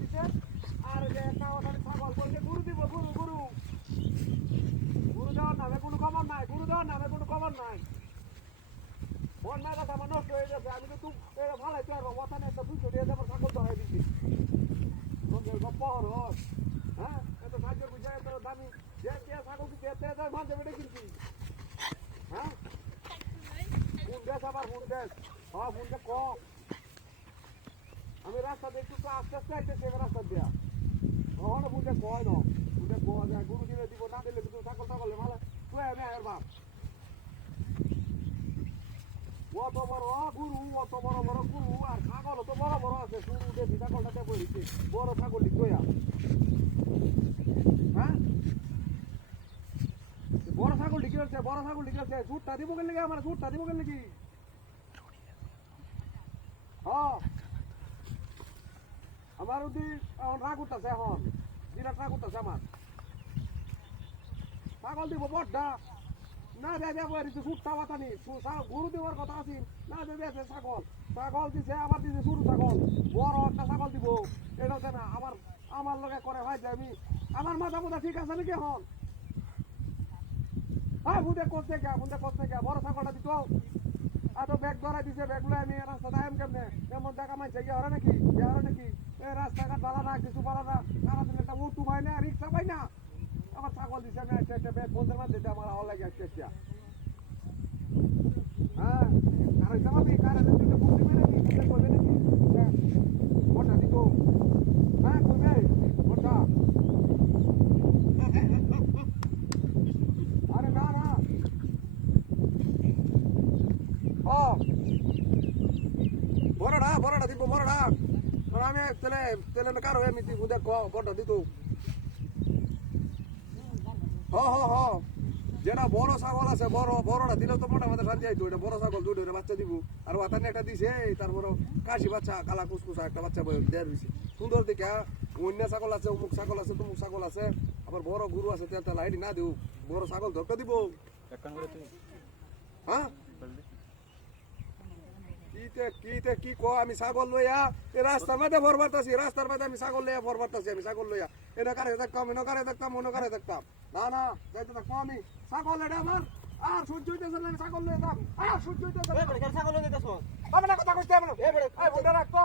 দিছে আর যে কাওয়াটারে ছাগল বলছে গরু দিব গরু গরু গরু দেওয়ার নামে কোনো খবর নাই গরু দেওয়ার নামে কোনো খবর নাই বন্যা কথা আমার নষ্ট হয়ে যাচ্ছে আমি তো ভালো তো আর ওখানে একটা 200 দিয়ে আমার ছাগল ধরাই দিচ্ছি লোকের গপ্প হর হ্যাঁ এত সাহায্য বুঝে এত দামি যে ছাগল কিনতে মাঝে বেড়ে কিনছি হ্যাঁ ফোন দেশ আবার ফোন দেশ হ্যাঁ ফোনটা ক আমি রাস্তা দেখছি তো আস্তে আস্তে আইতেছি এবার রাস্তা দিয়া কখনো ফোনটা কয় না ফোনটা কয়া যায় গরু দিলে দিব না দিলে কিন্তু ছাগল টাগলে ভালো তুই আমি আর বাপ অত বড় গরু অত বড় বড় গরু আর ছাগল তো বড় বড় আছে গরু দেখি ছাগলটাতে বলিছে বড় ছাগলটি কয়া হ্যাঁ বড় ছাগলটি কি হচ্ছে বড় ছাগলটি কি হচ্ছে ঝুটটা দিব কেন নাকি আমার ঝুটটা দিব কেন নাকি হ্যাঁ আমার ওদি রাগ উঠতেছে এখন বিরাট রাগ উঠতেছে আমার ছাগল দিব বড়টা না দে দেবো এদিকে ঝুটটা কথা নি গরু দেওয়ার কথা আছে না দে দিয়েছে ছাগল ছাগল দিছে আবার দিছে ছোট ছাগল বড় একটা ছাগল দিব এটা হচ্ছে না আমার লগে করে হয় যে আমি আমার মাথা মোথা ঠিক আছে নাকি এখন হ্যাঁ বুঝে করতে গিয়া বড় ছাগলটা দিত এত ব্যাগ ধরা দিছে ব্যাগগুলো আমি রাস্তা দাম কেমনে এমন দেখা মাইছে গিয়ে হরে নাকি এই রাস্তাঘাট ভালো না কিছু ভালো না সারা দিন একটা উঠু পাই না রিক্সা পাই না আমার ছাগল দিছে আমি একটা ব্যাগ বলতে পারছি আমার হওয়া লাগে একটা হ্যাঁ কারণ জামাবি কারণ করবে নাকি ওটা দিত হ্যাঁ করবে ওটা আরে না না ও বড়টা দিব বড়টা আমি তেলে কার হয়ে আমি দিব দেখ বড়টা দিত হ যেটা বড় ছাগল আছে বড়টা দিলে তো মোটামুটি শান্তি আইতো এটা বড় ছাগল দুটো বাচ্চা দিব আর ওখানে একটা দিছে তারপর কাশি বাচ্চা কালা কুসকুসা একটা বাচ্চা দেড় হয়েছে সুন্দর দেখে অন্য ছাগল আছে অমুক ছাগল আছে তমুক ছাগল আছে আবার বড় গরু আছে তেল তেল হাইডি না দিব বড় ছাগল ধরতে দিব হ্যাঁ কি কো আমি ছাগল লইয়া এই রাস্তার মধ্যে ভরবারতাছি রাস্তার মধ্যে আমি ছাগল লইয়া ভরবারতাছি আমি ছাগল লইয়া এটা কারে দেখতাম না যাইতে থাকতাম আমি ছাগল এটা আমার আর সহ্য হইতেছে না ছাগল লইয়া যাম আর সহ্য হইতেছে ছাগল লইয়া যাইতেছ আমি না কথা কইতে আমি এই বন্ধ রাখতো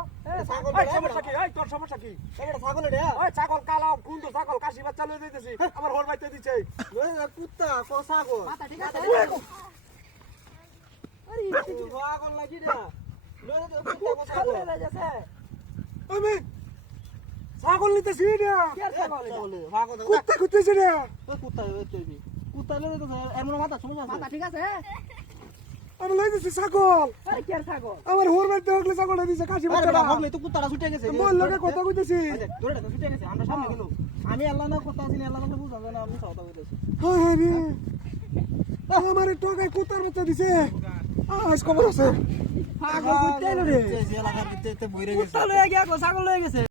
ছাগল সমস্যা কি এই তোর সমস্যা কি এটা ছাগল এটা ওই ছাগল কালা কুন্দ ছাগল কাশি বাচ্চা লইয়া যাইতেছি আমার হল বাইতে দিছে কুত্তা কো ছাগল মাথা ঠিক আছে আরে কিছু ছাগল লাগি রে আমি ছাগল নিতেছি কুত্তা খুঁজতেছি রে কুত্তা লই তো এমন মাথা সমস্যা মাথা ঠিক আছে আমি লই দিছি ছাগল আরে কি আর ছাগল আমার হোর বাইতে হকলে ছাগলটা দিছে কাশি বাচ্চাটা হকলে তো কুত্তাটা ছুটে গেছে মোর লগে কথা কইতেছি আচ্ছা তোরটা তো ছুটে গেছে আমরা সামনে গেল আমি আল্লাহ না কথা আছি আল্লাহ না বুঝা যায় না আমি কথা কইতেছি হ্যাঁ রে আমার টোকাই কুত্তার বাচ্চা দিছে আজ খবর আছে ছাগল কুত্তা এলো রে যে এলাকার ভিতরে বইরে গেছে কুত্তা লয়ে গিয়া ছাগল লয়ে গেছে